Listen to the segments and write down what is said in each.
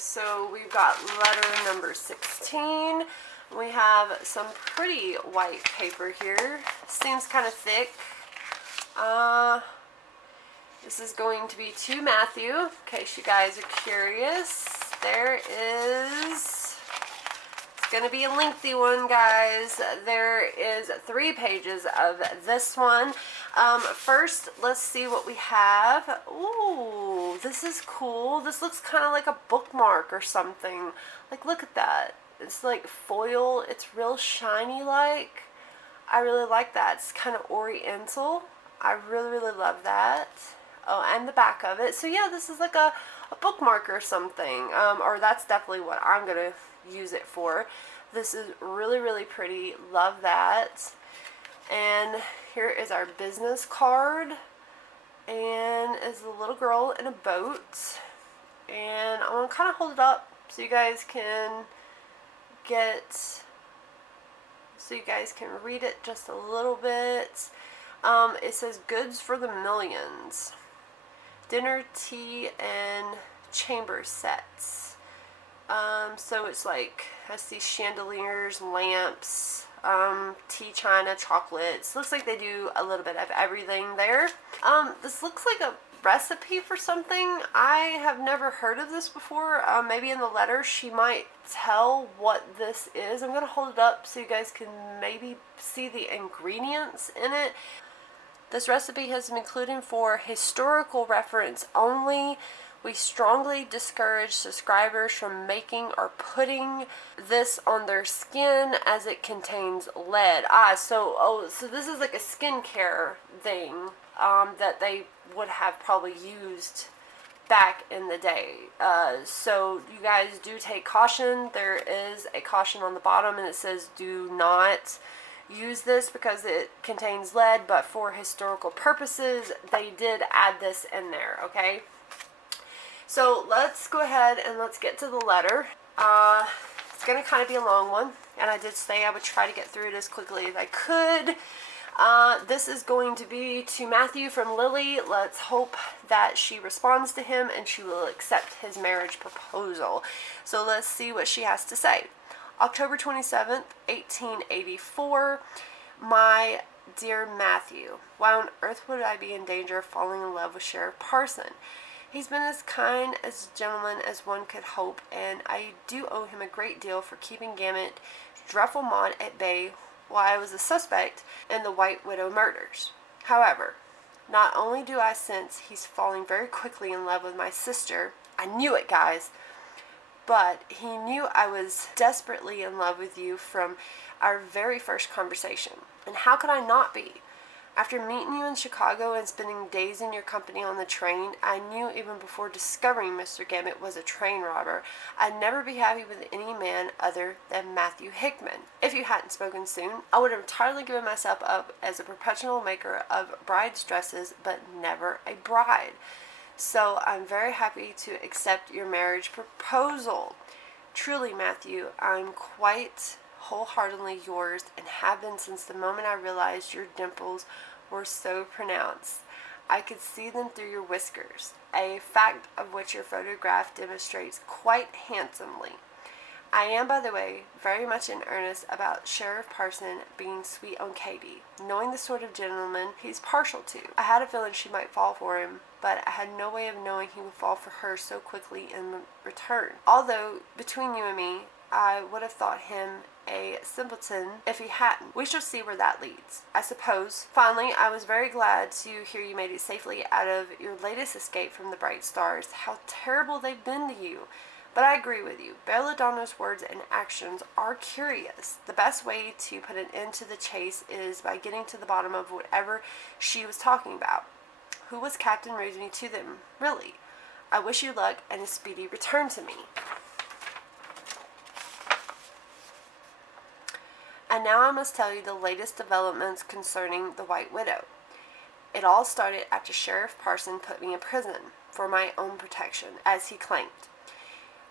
so we've got letter number 16. We have some pretty white paper here. Seems kind of thick. This is going to be to Matthew, in case you guys are curious. There is, it's going to be a lengthy one, guys. There is 3 pages of this one. First, let's see what we have. Ooh, this is cool. This looks kind of like a bookmark or something. Like, look at that. It's like foil. It's real shiny like. I really like that. It's kind of oriental. I really, really love that. Oh, and the back of it. So yeah, this is like a bookmark or something. Or that's definitely what I'm going to use it for. This is really, really pretty. Love that. And here is our business card. And it's a little girl in a boat. And I'm going to kind of hold it up so you guys can read it just a little bit. It says goods for the millions. Dinner, tea, and chamber sets. So it's like, I see chandeliers, lamps, tea, china, chocolates. Looks like they do a little bit of everything there. This looks like a recipe for something. I have never heard of this before. Maybe in the letter she might tell what this is. I'm going to hold it up so you guys can maybe see the ingredients in it. This recipe has been included for historical reference only. We strongly discourage subscribers from making or putting this on their skin as it contains lead. So this is like a skincare thing that they would have probably used back in the day. So you guys do take caution. There is a caution on the bottom and it says do not use this because it contains lead, but for historical purposes they did add this in there. Okay, so let's go ahead and let's get to the letter. It's gonna kind of be a long one, and I did say I would try to get through it as quickly as I could. This is going to be to Matthew from Lily. Let's hope that she responds to him and she will accept his marriage proposal. So let's see what she has to say. October 27th, 1884. My dear Matthew, why on earth would I be in danger of falling in love with Sheriff Parson? He's been as kind as a gentleman as one could hope, and I do owe him a great deal for keeping Gamut dreadful Maud at bay while I was a suspect in the White Widow murders. However, not only do I sense he's falling very quickly in love with my sister, I knew it, guys, but he knew I was desperately in love with you from our very first conversation. And how could I not be? After meeting you in Chicago and spending days in your company on the train, I knew even before discovering Mr. Gamut was a train robber, I'd never be happy with any man other than Matthew Hickman. If you hadn't spoken soon, I would have entirely given myself up as a professional maker of brides' dresses, but never a bride. So I'm very happy to accept your marriage proposal. Truly, Matthew, I'm quite wholeheartedly yours and have been since the moment I realized your dimples were so pronounced. I could see them through your whiskers, a fact of which your photograph demonstrates quite handsomely. I am, by the way, very much in earnest about Sheriff Parson being sweet on Katie, knowing the sort of gentleman he's partial to. I had a feeling she might fall for him, but I had no way of knowing he would fall for her so quickly in return. Although, between you and me, I would have thought him a simpleton if he hadn't. We shall see where that leads, I suppose. Finally, I was very glad to hear you made it safely out of your latest escape from the Bright Stars. How terrible they've been to you. But I agree with you. Belladonna's words and actions are curious. The best way to put an end to the chase is by getting to the bottom of whatever she was talking about. Who was Captain Rooney to them, really? I wish you luck and a speedy return to me. And now I must tell you the latest developments concerning the White Widow. It all started after Sheriff Parson put me in prison for my own protection, as he claimed.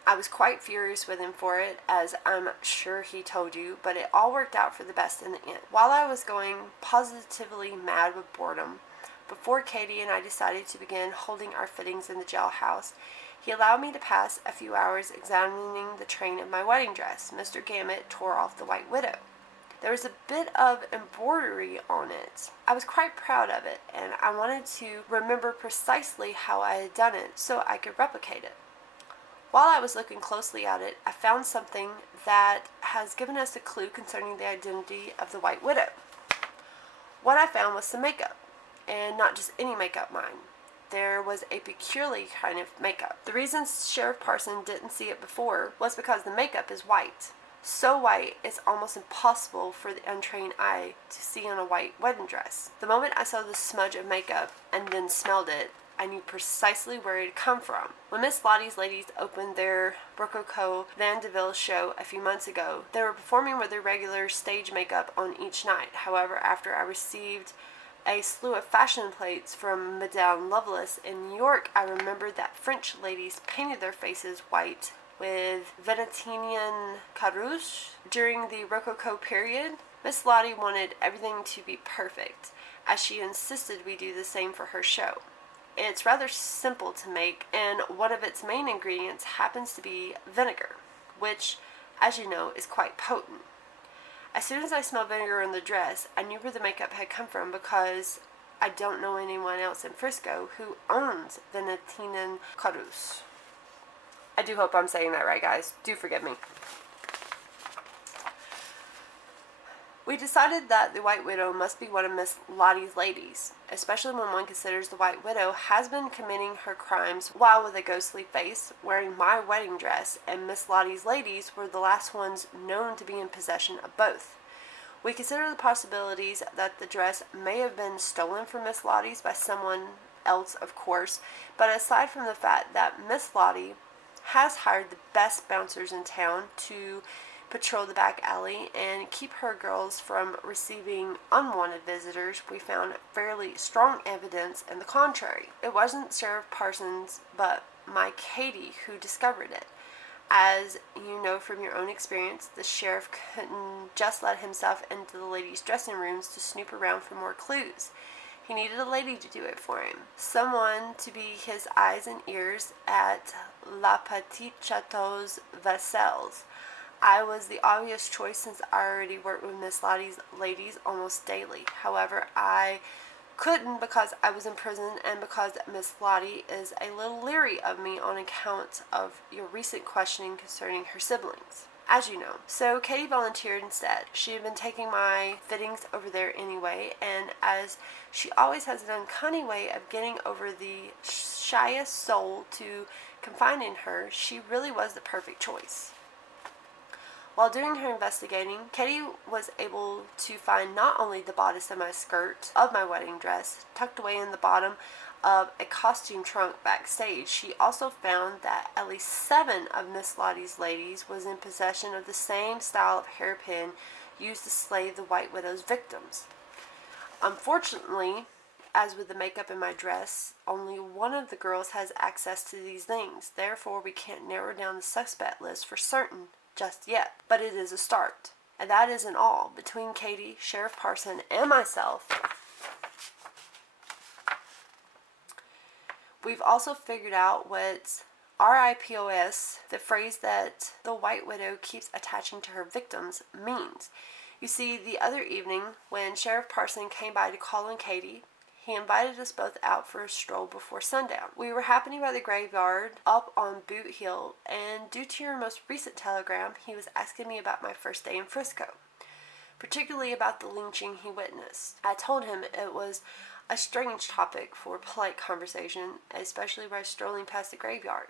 I was quite furious with him for it, as I'm sure he told you, but it all worked out for the best in the end. While I was going positively mad with boredom, before Katie and I decided to begin holding our fittings in the jailhouse, He allowed me to pass a few hours examining the train of my wedding dress. Mr. Gamet tore off the White Widow. There was a bit of embroidery on it. I was quite proud of it, and I wanted to remember precisely how I had done it so I could replicate it. While I was looking closely at it, I found something that has given us a clue concerning the identity of the White Widow. What I found was some makeup, and not just any makeup, mind. There was a peculiar kind of makeup. The reason Sheriff Parson didn't see it before was because the makeup is white. So white, it's almost impossible for the untrained eye to see on a white wedding dress. The moment I saw the smudge of makeup and then smelled it, I knew precisely where it had come from. When Miss Lottie's ladies opened their Rococo Vaudeville show a few months ago, they were performing with their regular stage makeup on each night. However, after I received a slew of fashion plates from Madame Lovelace in New York, I remembered that French ladies painted their faces white with Venetian carouge during the Rococo period. Miss Lottie wanted everything to be perfect, as she insisted we do the same for her show. It's rather simple to make, and one of its main ingredients happens to be vinegar, which, as you know, is quite potent. As soon as I smelled vinegar in the dress, I knew where the makeup had come from because I don't know anyone else in Frisco who owns Venetian carouge. I do hope I'm saying that right, guys. Do forgive me. We decided that the White Widow must be one of Miss Lottie's ladies, especially when one considers the White Widow has been committing her crimes while with a ghostly face, wearing my wedding dress, and Miss Lottie's ladies were the last ones known to be in possession of both. We consider the possibilities that the dress may have been stolen from Miss Lottie's by someone else, of course, but aside from the fact that Miss Lottie has hired the best bouncers in town to patrol the back alley and keep her girls from receiving unwanted visitors, we found fairly strong evidence in the contrary. It wasn't Sheriff Parsons, but my Katie who discovered it. As you know from your own experience, the sheriff couldn't just let himself into the ladies' dressing rooms to snoop around for more clues. He needed a lady to do it for him. Someone to be his eyes and ears at La Petite Chateau's vassals. I was the obvious choice since I already worked with Miss Lottie's ladies almost daily. However, I couldn't because I was in prison and because Miss Lottie is a little leery of me on account of your recent questioning concerning her siblings, as you know. So Katie volunteered instead. She had been taking my fittings over there anyway, and as she always has an uncanny way of getting over the shyest soul to confide in her, she really was the perfect choice. While doing her investigating, Katie was able to find not only the bodice of my skirt of my wedding dress tucked away in the bottom of a costume trunk backstage, she also found that at least 7 of Miss Lottie's ladies was in possession of the same style of hairpin used to slay the White Widow's victims. Unfortunately, as with the makeup in my dress, only one of the girls has access to these things. Therefore, we can't narrow down the suspect list for certain just yet, but it is a start. And that isn't all. Between Katie, Sheriff Parson, and myself, we've also figured out what RIPOS, the phrase that the White Widow keeps attaching to her victims, means. You see, the other evening, when Sheriff Parson came by to call on Katie, he invited us both out for a stroll before sundown. We were happening by the graveyard up on Boot Hill, and due to your most recent telegram, he was asking me about my first day in Frisco, particularly about the lynching he witnessed. I told him it was a strange topic for polite conversation, especially by strolling past the graveyard.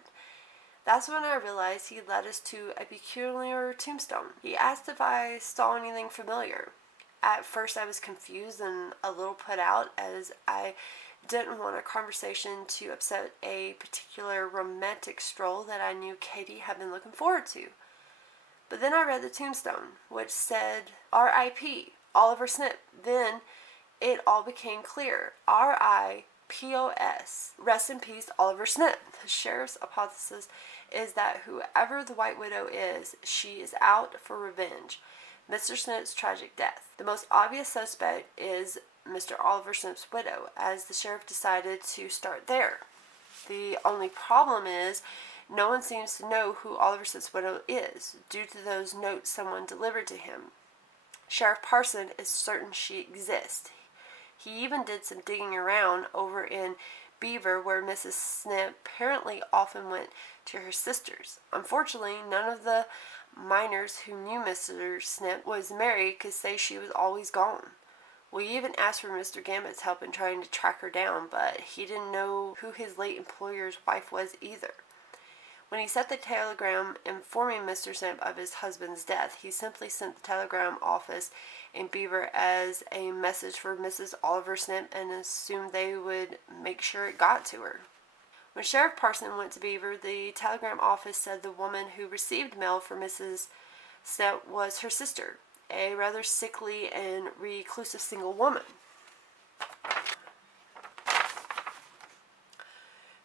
That's when I realized he led us to a peculiar tombstone. He asked if I saw anything familiar. At first I was confused and a little put out, as I didn't want a conversation to upset a particular romantic stroll that I knew Katie had been looking forward to. But then I read the tombstone, which said R.I.P. Oliver Snip. Then it all became clear. R.I.P.O.S. Rest in peace, Oliver Snip. The sheriff's hypothesis is that whoever the White Widow is, she is out for revenge. Mr. Snip's tragic death. The most obvious suspect is Mr. Oliver Snip's widow, as the sheriff decided to start there. The only problem is no one seems to know who Oliver Sit's widow is, due to those notes someone delivered to him. Sheriff Parson is certain she exists. He even did some digging around over in Beaver, where Mrs. Snip apparently often went to her sister's. Unfortunately, none of the miners who knew Mr. Snip was married could say she was always gone. We even asked for Mr. Gamut's help in trying to track her down, but he didn't know who his late employer's wife was either. When he sent the telegram informing Mr. Snip of his husband's death, he simply sent the telegram office in Beaver as a message for Mrs. Oliver Snip and assumed they would make sure it got to her. When Sheriff Parson went to Beaver, the telegram office said the woman who received mail for Mrs. Snip was her sister, a rather sickly and reclusive single woman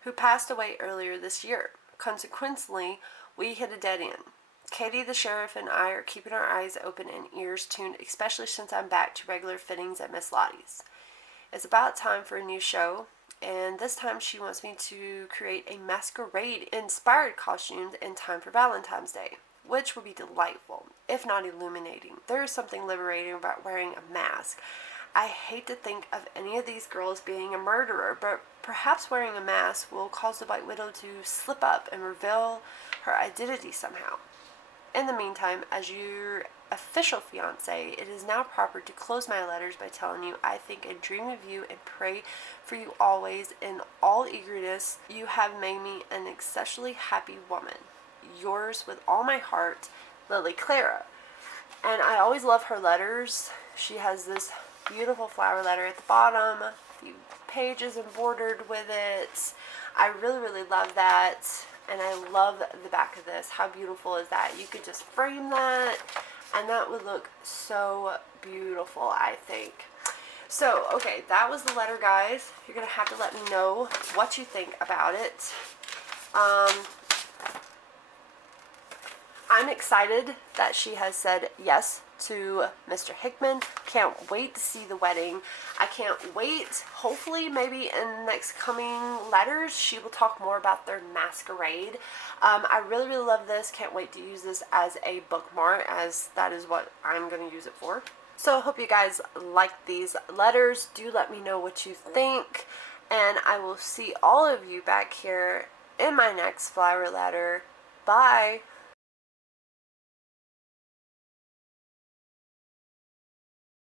who passed away earlier this year. Consequently, we hit a dead end. Katie, the sheriff, and I are keeping our eyes open and ears tuned, especially since I'm back to regular fittings at Miss Lottie's. It's about time for a new show, and this time she wants me to create a masquerade-inspired costume in time for Valentine's Day, which will be delightful, if not illuminating. There is something liberating about wearing a mask. I hate to think of any of these girls being a murderer, but perhaps wearing a mask will cause the White Widow to slip up and reveal her identity somehow. In the meantime, as your official fiancé, it is now proper to close my letters by telling you I think and dream of you and pray for you always in all eagerness. You have made me an exceptionally happy woman. Yours with all my heart, Lily Clara. And I always love her letters. She has this beautiful flower letter at the bottom, a few pages embroidered with it. I really, really love that. And I love the back of this. How beautiful is that? You could just frame that, and that would look so beautiful, I think. So, okay, that was the letter, guys. You're going to have to let me know what you think about it. I'm excited that she has said yes to Mr. Hickman. Can't wait to see the wedding. I can't wait. Hopefully, maybe in next coming letters, she will talk more about their masquerade. I really, really love this. Can't wait to use this as a bookmark, as that is what I'm going to use it for. So I hope you guys like these letters. Do let me know what you think. And I will see all of you back here in my next flower letter. Bye.